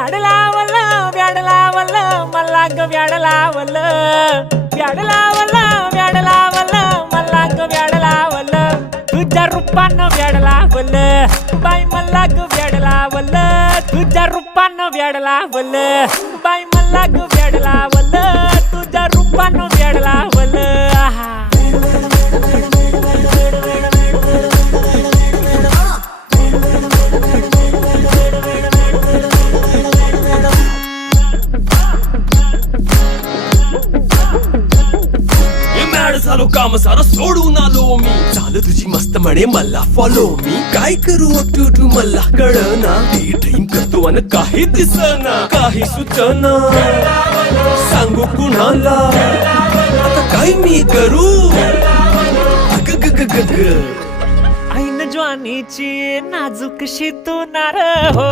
व्याड लावलं व्याड लावलं मला ग व्याड लावलं व्याड लावलं व्याड लावलं मला ग व्याड लावलं तुझ्या रूपानं व्याड लावलं बाई मला ग व्याड लावलं तुझ्या रूपानं व्याड लावलं बाई मला ग व्याड लावलं तुझ्या रूपानं व्याड लावलं आहा झालो काम सारं सोडून आलो मी चाल तुझी मस्त म्हणे मला फॉलो मी काय करू टू मला कळना ती ड्रीम करतो आणि काही दिसना काही सुचना सांगू कुणाला आता काय मी करू अग ग ग ग ग ऐन ज्वानीची नाजूक शी तू नार हो